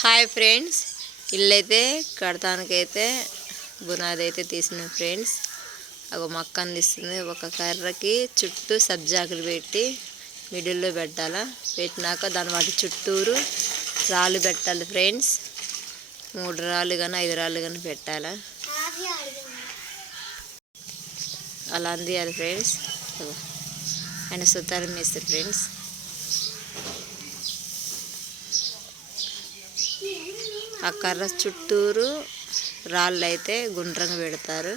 Hi friends. ఇల్లు అయితే కడతానికైతే బునాది అయితే తీసిన ఫ్రెండ్స్. ఒక మొక్క అందిస్తుంది ఒక కర్రకి చుట్టూ సబ్జాకులు పెట్టి మిడిల్లో పెట్టాలా. పెట్టినాక దాని వాటి చుట్టూరు రాళ్ళు పెట్టాలి ఫ్రెండ్స్. మూడు రాళ్ళు కానీ ఐదు రాళ్ళు కానీ పెట్టాలా. అలా అందియాలి ఫ్రెండ్స్. ఆయన సుతారం వేస్తారు ఫ్రెండ్స్. ఆ కర్ర చుట్టూరు రాళ్ళు అయితే గుండ్రంగా పెడతారు.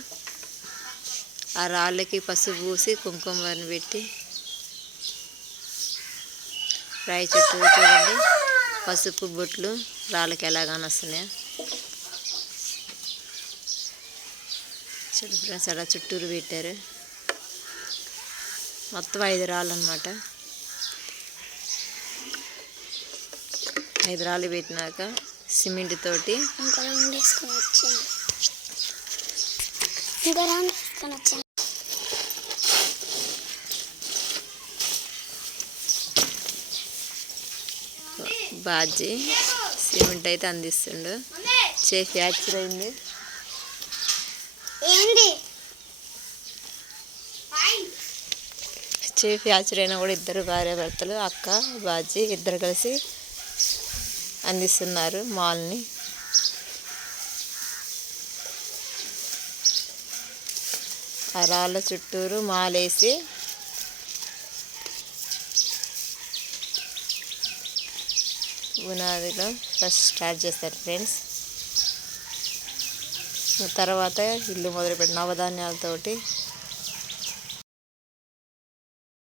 ఆ రాళ్ళకి పసుపు పూసి కుంకుమని పెట్టి రాయి చుట్టూ చూడండి. పసుపు బొట్లు రాళ్ళకి ఎలాగానే కానొస్తున్నాయో చూడు ఫ్రెండ్స్ అలా చుట్టూరు పెట్టారు. మొత్తం ఐదు రాళ్ళు అనమాట ఐదు రాళ్ళు పెట్టినాక సిమెంట్ తోటి ఇంకో రౌండ్ వేసుకొని వచ్చింది ఇంకో రౌండ్ వేసుకొని వచ్చింది బాజీ సిమెంట్ అయితే అందిస్తుండు. చే ఫ్యాక్చర్ అయింది. ఏంది? చే ఫ్యాక్చర్ అయినా కూడా ఇద్దరు భార్య భర్తలు అక్క బాజీ ఇద్దరు కలిసి అందిస్తున్నారు మాల్ని. ఆ రాళ్ళ చుట్టూరు మాలేసి బునాదిలో ఫస్ట్ స్టార్ట్ చేస్తారు ఫ్రెండ్స్. తర్వాత ఇల్లు మొదలుపెట్టి నవధాన్యాలతోటి